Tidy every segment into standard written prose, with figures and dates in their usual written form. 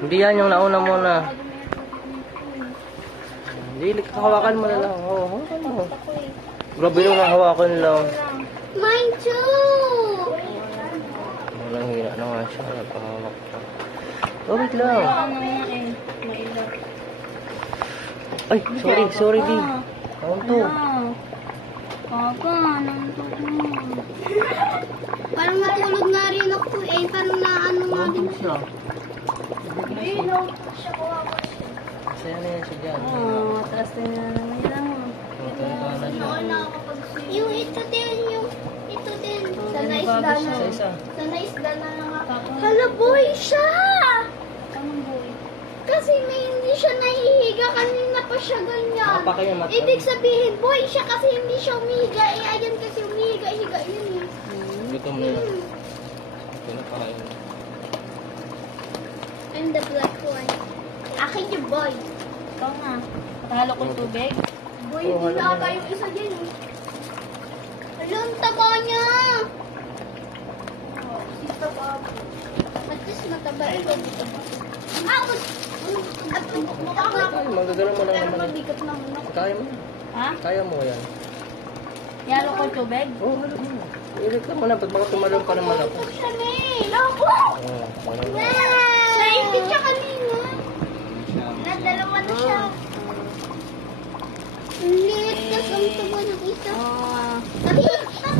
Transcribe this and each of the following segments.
Hindi yan yung nauna muna. Hindi, hawakan mo na lang. Oo, hawakan mo. Grabe yung hawakan lang. Mine too! Walang hina na nga siya. Nagpahawak siya. Oh, wait lang. Ay, sorry, B. Ano to? Kaka, nantok mo. Parang natulog nga rin ako eh. Parang naano nga din. Siya. Eh, no. Siya ko ako. Masaya na yan siya dyan. Atras na naman lang. Matulog na siya. Yung ito din, Sa naisda na. Isa-isa. Sa naisda na lang ako. Hala, boy siya! Anong boy? Kasi may hindi siya nahihiga. Kanina pa siya ganyan. Apa kayo mata? Ibig sabihin, boy siya kasi hindi siya umihiga. Eh, ayan kasi umihiga-higa yun eh. Gutom na lang. Pinakain. I'm the black one. Akin yung boy. Ikaw nga. Patahalo ko tubig. Boy, Oh, hindi hala na mo. yung isa dyan eh. Hala, ang taba niya. Oh, si taba. At least mataba ito. Ah, mukha nga ako. Ay, magagalaw mo lang Pero naman. mabigat naman ako. Kaya mo. Ha? Kaya mo yan. Yalo ko tubig? Oo, halo mo. Ilit ka mo na. Pag baka tumalong pa naman ako. Ito siya na eh. Loko! Oo, wala na. Siya, hindi siya kanina. Na dalawa na siya. Ang liit na ang taba ng isa.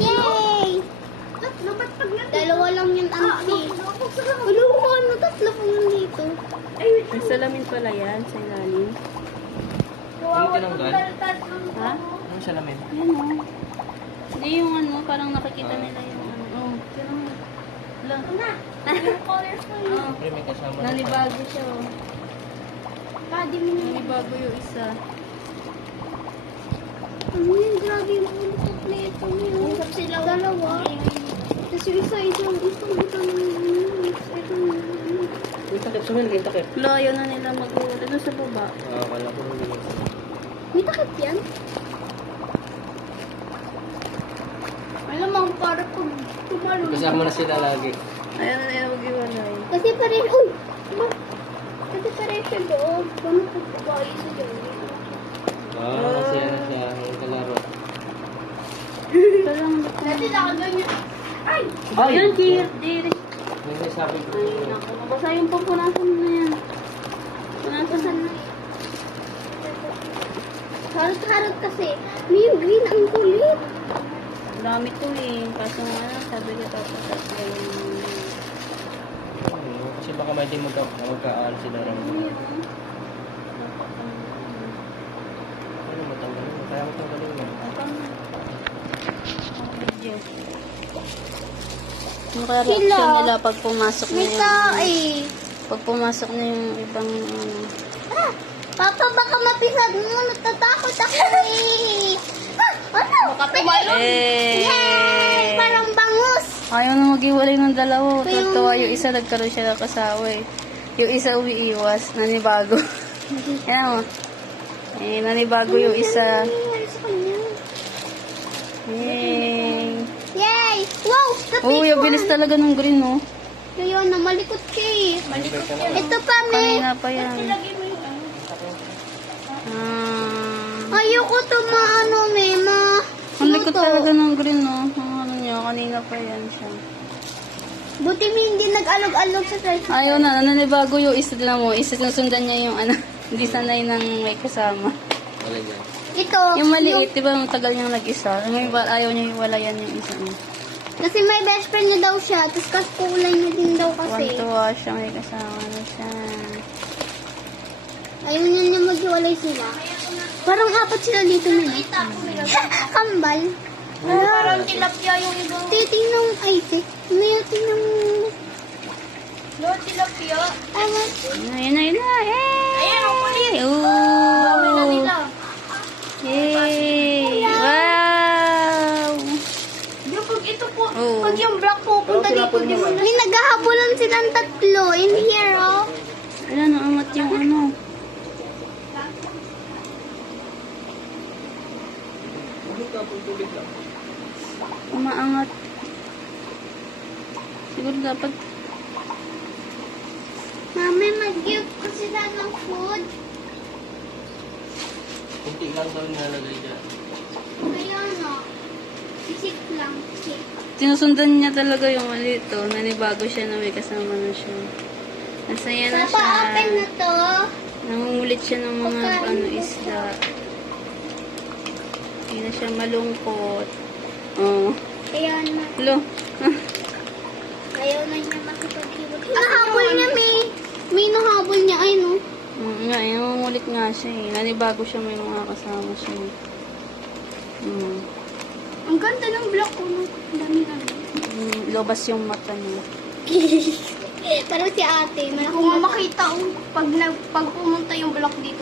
Yay! Dalawa lang yung auntie. Ano ko ano? Tatlo po nandito. May salamin pala yan sa ilalim. Ano tinanggal? Ha? Ano salamin? Ayan o. Hindi yung ano, parang nakikita nila yung ano. Oh, pero mo. Wala. Oh, Pre, may kasama na pa. nanibago siya oh. Pwede mo na. Nanibago yung isa. Ano yun? Grabe yung ulo kompleto niyo. Usap sila dalawa. Tapos yung isa, isang Yung takip, sumil, yung takip. Wala, ayaw na nila mag-uwi. Doon sa baba. Kala ko hindi. May takip yan? Alam mo, para pag tumalon. Kasama na sila lagi. Ayaw na nila mag-iwalay. Kasi pareho, uy! Kasi pareho siya doon. Paano pag babae sa dyan? Kasi ano siya, yung kalaro. Parang Dati nakaganyan. Ay! Ayun, Jerry. May sabi ko. Ay, naku. Basta yung pampunasan mo na yan. Punasan na. Harot-harot kasi. May yung green ang kulit. Ang dami to eh. Kaso nga lang, sabi ko tapos at yung... Kasi baka may di magkaan sila rin. Ano matanggalin mo? Kaya ko tanggalin mo. Video. Yung kaya reaction nila pag pumasok na May yung... tae. Pag pumasok na yung ibang... Ah! Papa, baka mapisag mo. Natatakot ako eh. Ah! Ano? Baka tumalon. Yay! Parang bangus. Ayaw na mag-iwalay ng dalawa. Ito yung- Tatawa yung isa, nagkaroon siya ng kasawa eh. Yung isa umiiwas, nanibago. Ayan mo. Eh, nanibago yung isa. Ano sa kanya? Yay! Yay! Wow! Oh, yung bilis talaga ng green, oh. Kaya na, malikot siya eh. Malikot siya. Ito pa, me. Kanina pa yan. Ayoko to maano, me. Ang likod talaga ng green, no? Ang ano niya, kanina pa yan siya. Buti mo hindi nag-alog-alog sa first. Ayaw na, nanibago yung isa na mo. Isa sundan niya yung ano, hindi sanay ng may kasama. Wala dyan. Ito. Yung maliit, di ba matagal niyang nag-isa? Ngayon ba ayaw niya iwalayan yung isa niya? Kasi may best friend niya daw siya. Tapos kaskulay niya din daw kasi. Tuwan-tuwa siya, may kasama na siya. Ayaw niya maghiwalay sila. Parang apat sila dito na. Kambal. Parang tilapia yung ibang. Titingnan mo. Ay, may tingnan mo. No, tilapia. Ayun na, hey! Ayan, ang kulit. Ooh! Yay! Wow! Yung pag ito po, Oo. pag yung black po, punta dito, di mo na. May naghahabulan silang tatlo. In here, oh. Ayan, naamat yung ano. Umaangat. Siguro dapat Mami, nag-give kasi na ng food. Kunti lang daw nilalagay dyan. Kaya na. Isip lang. Isip. Sinusundan niya talaga yung malito. Nanibago siya na may kasama na siya. Nasaya na Sa pa-open siya. na to. Nangungulit siya ng mga Pagkain. isda. Hindi na siya malungkot. Oh. Kaya na. Lo. Ayaw na niya makipag-iwag. Nahabol niya, may nahabol niya. Ay, no? Nga, nangungulit nga siya eh. Nanibago siya may mga kasama siya. Ang ganda ng block ko. No? Ang dami ano. Lobas yung mata niya. Parang si ate. Kung makita ko, pag pumunta yung block dito,